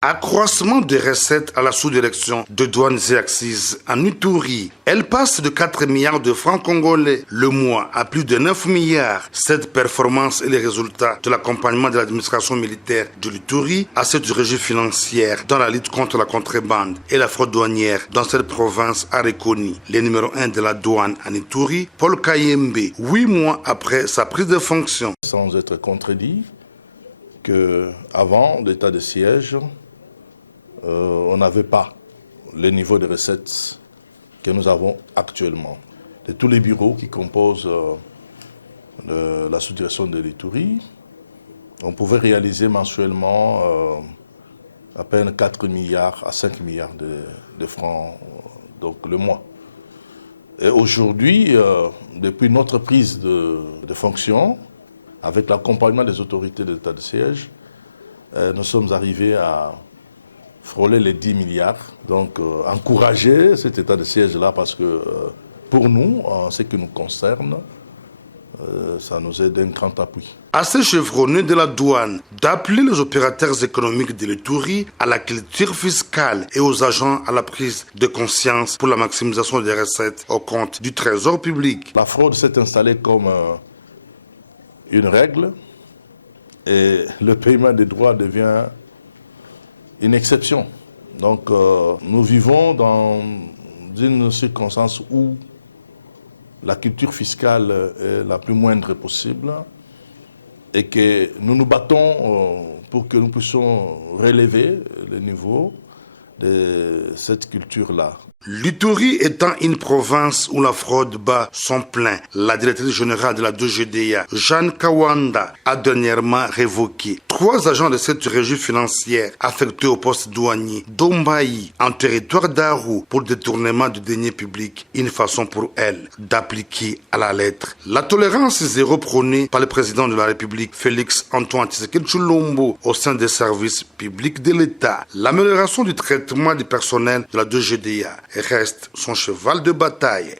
Accroissement des recettes à la sous-direction de douanes et axes en Ituri. Elle passe de 4 milliards de francs congolais le mois à plus de 9 milliards. Cette performance est le résultat de l'accompagnement de l'administration militaire de l'Ituri à cette régie financière dans la lutte contre la contrebande et la fraude douanière dans cette province a reconnu le numéro 1 de la douane en Ituri, Paul Kayembe, 8 mois après sa prise de fonction. Sans être contredit, qu'avant l'état de siège, on n'avait pas le niveau de recettes que nous avons actuellement. De tous les bureaux qui composent la sous-direction de l'Ituri, on pouvait réaliser mensuellement à peine 4 milliards à 5 milliards de francs donc le mois. Et aujourd'hui, depuis notre prise de fonction, avec l'accompagnement des autorités de l'état de siège, nous sommes arrivés à frôler les 10 milliards. Donc, encourager cet état de siège-là parce que pour nous, en ce qui nous concerne, ça nous est d'un grand appui. À ces chevronnés de la douane d'appeler les opérateurs économiques de l'Ituri à la culture fiscale et aux agents à la prise de conscience pour la maximisation des recettes au compte du trésor public. La fraude s'est installée comme une règle et le paiement des droits devient une exception. Donc nous vivons dans une circonstance où la culture fiscale est la plus moindre possible et que nous nous battons pour que nous puissions relever le niveau de cette culture-là. L'Ituri étant une province où la fraude bat son plein, la directrice générale de la DGDA, Jeanne Kawanda, a dernièrement révoqué 3 agents de cette régie financière affectés au poste douanier d'Ombaï en territoire d'Aru pour détournement de deniers publics, une façon pour elle d'appliquer à la lettre la tolérance zéro prônée par le président de la République Félix Antoine Tshisekedi Tshilombo au sein des services publics de l'État. L'amélioration du traitement du personnel de la DGDA reste son cheval de bataille.